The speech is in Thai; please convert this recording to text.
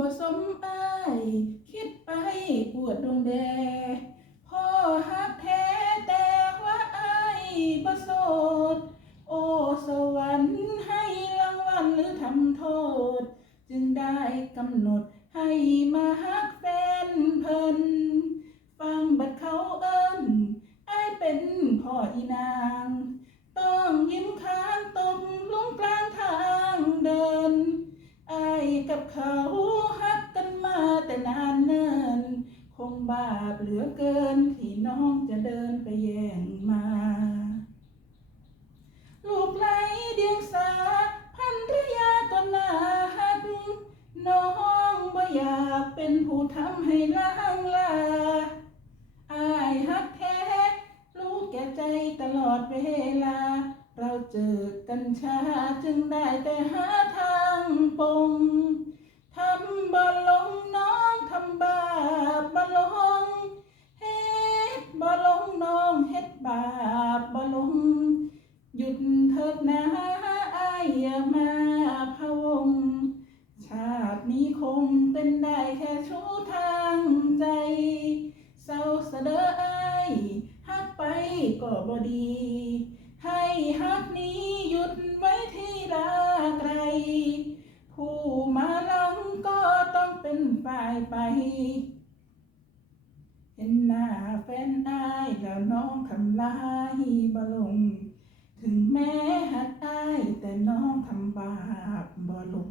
บ่สมอายคิดไปปวดดวงแดพ่อฮักแท้แต่ว่าอายบ่โสด โอ้สวรรค์ให้รางวัลหรือทำโทษ จึงได้กำหนดให้มาฮักแฟนเพิ่นฟังบัดเขาเอิ้นอายเป็นพ่ออีนาง ต้องยิ้มค้างตมลงกลางทางเดินอายกับเขา บาปเหลือเกินที่น้องจะเดินไปแย่งมา ลูกไหลเดียงสาพันรยาก็น่าฮัก น้องบ่อยากเป็นผู้ทำให้ล้างลาอายฮักแท้รู้แก่ใจตลอดเวลา เราเจอกันช้าจึงได้แต่หาทางปง นะอายอย่ามาพะวง ชาตินี้คงเป็นได้แค่ชู้ทางใจ เศร้าเสดออายฮักไปก็บ่ดี ให้ฮักนี้หยุดไว้ที่รักใครผู้มาหลังก็ต้องเป็นฝ่ายไปเห็นหน้าแฟนอายแล้วน้องทำลายบลง ถึงแม้ ทำบาปบ่หลง